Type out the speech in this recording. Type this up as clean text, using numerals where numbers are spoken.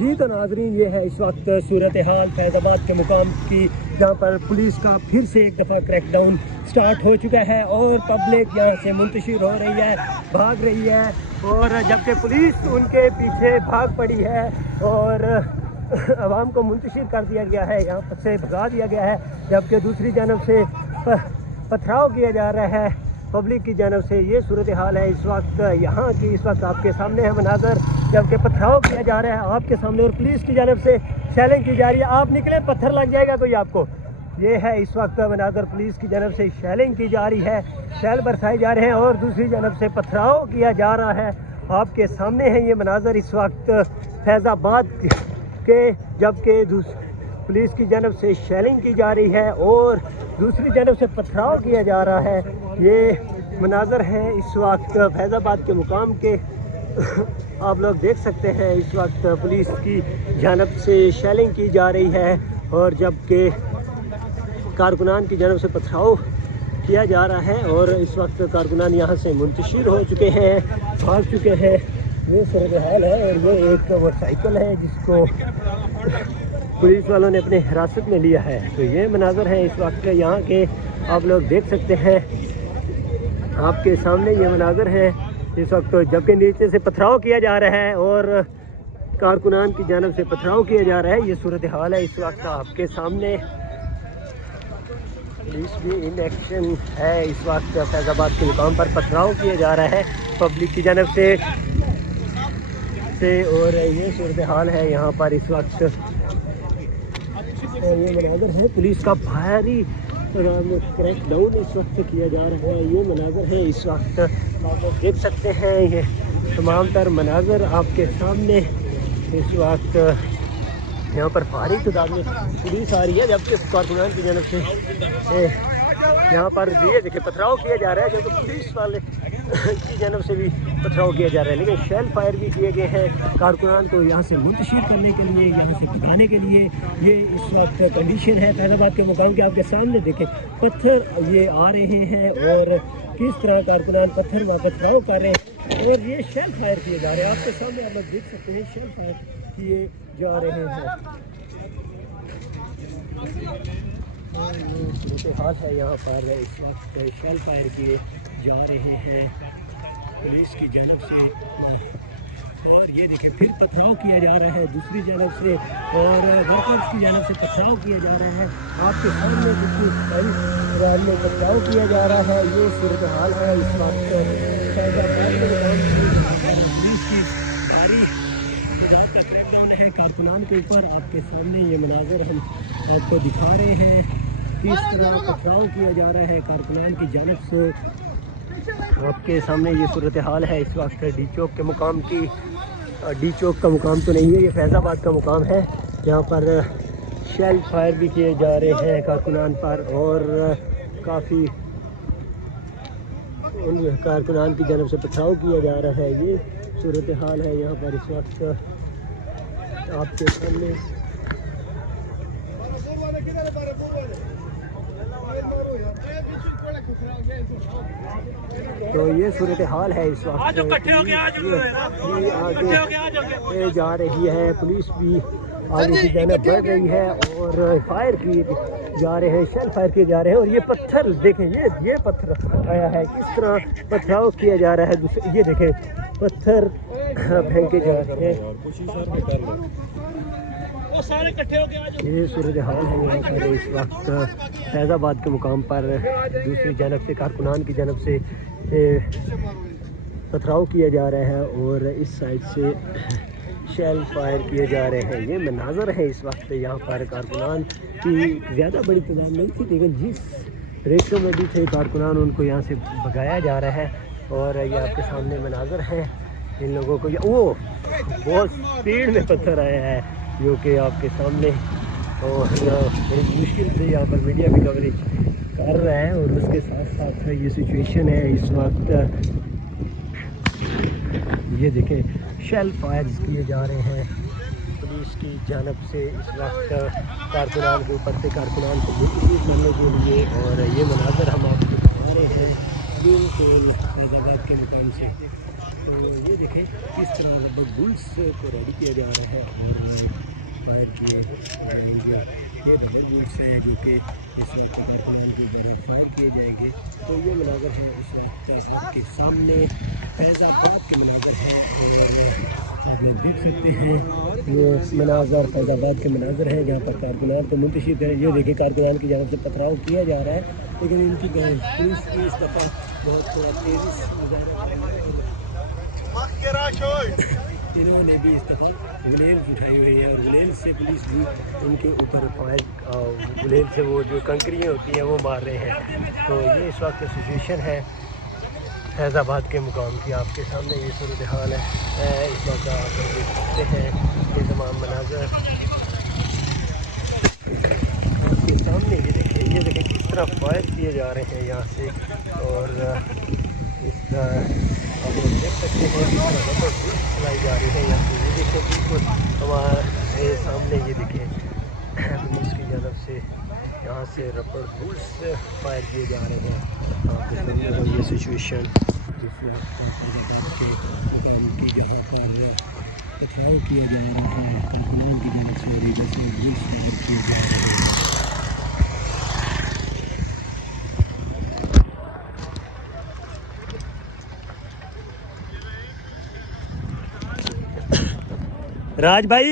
जी तो नाजरीन, ये है इस वक्त सूरत हाल फैज़ाबाद के मुकाम की, जहाँ पर पुलिस का फिर से एक दफ़ा क्रैकडाउन स्टार्ट हो चुका है और पब्लिक यहाँ से मुंतशिर हो रही है, भाग रही है। और जबकि पुलिस उनके पीछे भाग पड़ी है और आवाम को मुंतशिर कर दिया गया है, यहाँ से भगा दिया गया है। जबकि दूसरी जानब से पथराव किया जा रहा है पब्लिक की जानब से। ये सूरत हाल है इस वक्त यहाँ की। इस वक्त आपके सामने है मनाजर, जबकि पथराव किया जा रहा है आपके सामने और पुलिस की जानब से शैलिंग की जा रही है। आप निकले, पत्थर लग जाएगा कोई आपको। ये है इस वक्त मनाजर, पुलिस की जानब से शैलिंग की जा रही है, शैल बरसाए जा रहे हैं और दूसरी जानब से पथराव किया जा रहा है। आपके सामने है ये मनाजर इस वक्त फैज़ाबाद के, जबकि पुलिस की जानब से शैलिंग की जा रही है और दूसरी जानब से पथराव किया जा रहा है। ये मनाजर हैं इस वक्त फैज़ाबाद के मुकाम के। आप लोग देख सकते हैं इस वक्त पुलिस की जानब से शैलिंग की जा रही है और जबकि कारकुनान की जानब से पथराव किया जा रहा है और इस वक्त कारकुनान यहाँ से मुंतशिर हो चुके हैं, भाग चुके हैं। ये सूरत हाल है और ये एक मोटरसाइकिल है जिसको पुलिस वालों ने अपने हिरासत में लिया है। तो ये मनाजर है इस वक्त यहाँ के, आप लोग देख सकते हैं आपके सामने ये मनाजर है इस वक्त। जबकि नीचे से पथराव किया जा रहा है और कारकुनान की जानब से पथराव किया जा रहा है। ये सूरत हाल है इस वक्त आपके सामने। पुलिस भी इन एक्शन है इस वक्त फैज़ाबाद के मुकाम पर, पथराव किया जा रहा है पब्लिक की जानब से और ये सूरत हाल है यहाँ पर इस वक्त। ये मनाजर है पुलिस का भारी क्रैकडाउन इस वक्त किया जा रहा है। ये मनाजर है इस वक्त, आप लोग देख सकते हैं ये तमाम तर मनाजर आपके सामने इस वक्त। यहाँ पर भारी तादाद में पुलिस आ रही है, जबकि कारकुनान की जानब से यहाँ पर ये देखिए पथराव किया जा रहा है, जबकि पुलिस वाले की जानब से भी पथराव किया जा रहा है। लेकिन शेल फायर भी किए गए हैं कारकुनान को यहाँ से मुंतशिर करने के लिए, यहाँ से भगाने के लिए। ये इस वक्त कंडीशन है फैज़ाबाद के मुकाम के, आपके सामने देखें पत्थर ये आ रहे हैं और किस तरह कारकुनान पत्थर व पथराव कर रहे हैं और ये शेल फायर किए जा रहे हैं। आपके सामने आप लोग देख सकते हैं शेल फायर किए जा रहे हैं। सूरत हाल है यहाँ पर इस वक्त, शेल फायर किए जा रहे हैं पुलिस की जानब से और ये देखें फिर पथराव किया जा रहा है दूसरी जानब से और वर्कर्स की जानब से पथराव किया जा रहा है। आपके सामने में पथराव किया जा रहा है। ये सूरत हाल है इस वक्त फैज़ाबाद में पुलिस की भारी तादाद का क्रैकडाउन है कारकुनान के ऊपर। आपके सामने ये मनाजर हम आपको दिखा रहे हैं किस तरह पथराव किया जा रहा है कारकुनान की जानब से। आपके सामने ये सूरत हाल है इस वक्त डी चौक के मुकाम की। डी चौक का मुकाम तो नहीं है, ये फैज़ाबाद का मुकाम है, जहाँ पर शेल फायर भी किए जा रहे हैं कारकुनान पर और काफ़ी उन कारकुनान की जानब से पथराव किया जा रहा है। ये सूरत हाल है यहाँ पर इस वक्त आपके सामने। तो ये सूरत हाल है इस वक्त, आगे जा रही है पुलिस भी आगे की जानब बढ़ रही है और फायर किए जा रहे हैं, शेल फायर किए जा रहे हैं। और ये पत्थर देखें, ये पत्थर आया है, किस तरह पथराव किया जा रहा है। ये देखें पत्थर फेंके जा रहे हैं। ये सूरत हाल है यहाँ पर इस वक्त फैज़ाबाद के मुकाम पर। दूसरी जानब से कारकुनान की जानब से पथराव किया जा रहा है और इस साइड से शेल फायर किए जा रहे हैं। ये मनाजर है इस वक्त यहाँ पर। कारकुनान की ज़्यादा बड़ी तादाद नहीं थी, लेकिन जिस रेशो में भी थे कारकुनान, उनको यहाँ से भगाया जा रहा है। और ये आपके सामने मनाजर है इन लोगों को। वो बहुत स्पीड में पत्थर आया है जो कि आपके सामने, और बड़ी मुश्किल से यहाँ पर मीडिया भी कवरेज कर रहा है। और उसके साथ साथ ये सिचुएशन है इस वक्त। ये देखें शेल फायर्स किए जा रहे हैं पुलिस की जानब से इस वक्त कारकुनान के ऊपर से, कारकुनान को मुंतशिर करने के लिए। और ये मनाजर हम आपको दिखा रहे हैं बिल्कुल फैज़ाबाद के मुकाम से। तो ये देखें किस तरह रबर बुल्स को रेडी किया जा रहा है और फायर किए जाएंगे। ये रबर बुल्स हैं जो कि इस वक्त के द्वारा फायर किए जाएंगे। तो ये मनाज़र है इस वक्त आपके सामने फैज़ाबाद के मनाज़र हैं और आप लोग देख सकते हैं ये मनाज़र फैज़ाबाद के मनाज़र हैं जहाँ पर कारकुनान को मुंतशिर करें। ये देखिए कारकुनान की जानब से पथराव किया जा रहा है लेकिन इनकी पुलिस की इस दफ़ा बहुत थोड़ा तेज़ी से इन्होंने भी इस दफ़ा गुलेल उठाई हुई है और गुलेल से पुलिस भी उनके ऊपर फायर गुलेल से वो जो कंकरियाँ होती हैं वो मार रहे हैं। तो ये इस वक्त सिचुएशन है फैज़ाबाद के मुकाम की। आपके सामने ये सूरत हाल है इस वक्त आप देख सकते हैं ये तमाम मनाज़र आपके सामने। ये देखें किस तरह फायर किए जा रहे हैं यहाँ से और इस आप लोग देख सकते हैं किस तरह रबर बुल्स चलाई जा रही है यहाँ से। ये देखें बिल्कुल हमारे सामने ये देखें पुलिस की जानब से यहाँ से रबर बुल्स फायर किए जा रहे हैं। आप देख सकते हो ये सिचुएशन के मुकाम की जहाँ पर पथराव किया जा रहा है कारकुनान की जानब से और इधर से बुल्स फायर किए जा रहे हैं। राज भाई